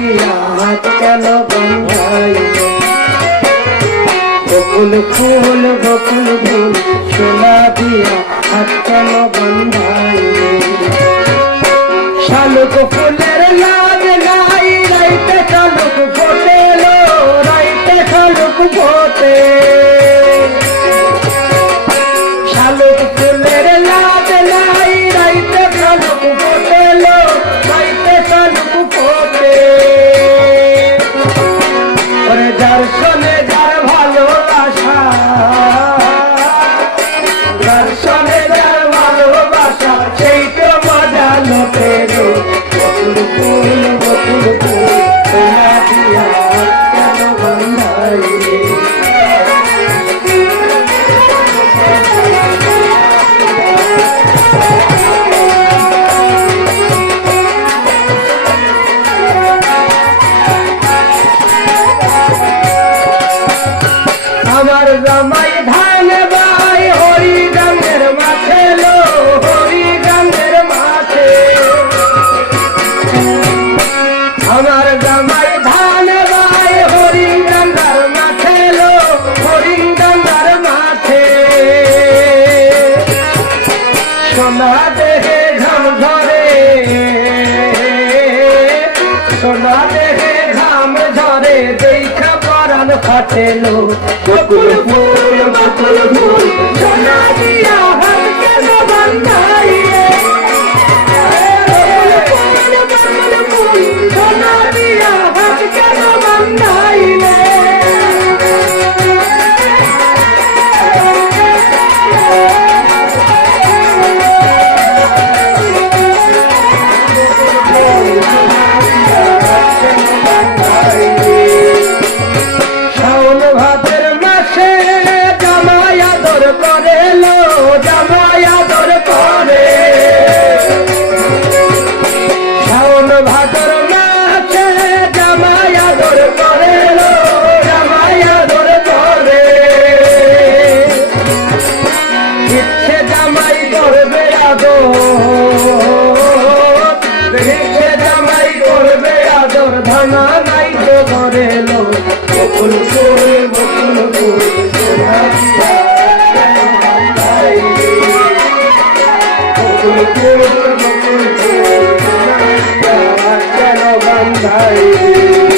দিয়া হাত কেন বন্ধাইলে বকুল ফুল সোনা দিয়া হাত কেন বন্ধাইলে শালুক ফুলের লাজ নাই রাইতে শালুক ফোটে রাইতে শালুক ফোটে শালুক ফুলের লাজ নাই রাইতে শালুক ফোটে রাইতে শালুক ফোটে ওরে যার শোনে যার ভালোবাসা যার শোনে যার ভালোবাসা সেই তো মজা লোকে বকুল ফুল সোনা দিয়া কেন বন্ধাইলে আমার জামাই ধান বাই হরি গাঙ্গের মাঠে হরি গাঙ্গের মাঠে আমার জামাই ধান বাই হরি গঙ্গার মাঠে হরি গঙ্গার মাঠে সোনা দেহে ঘাম ঝরে সোনা দেহে ঘাম ঝরে দেখা পরাণ ফাটেলো বকুল ফুল সোনা দিয়া হাত কেন বন্ধাইলে সোনা দিয়া হাত কেন বন্ধাইলে শাওন ভাদ্র মাসে জামাই আদর করে জামাই আদর করে শাওন ভাদ্র মাসে জামাই আদর করে জামাই আদর করে ইচ্ছে জামাই করবে আদর ইচ্ছে জামাই করবে আদর ধানা নাই তো করে বকুল ফুল সোনা দিয়া বকুল ফুল সোনা দিয়া কেন বন্ধাইলে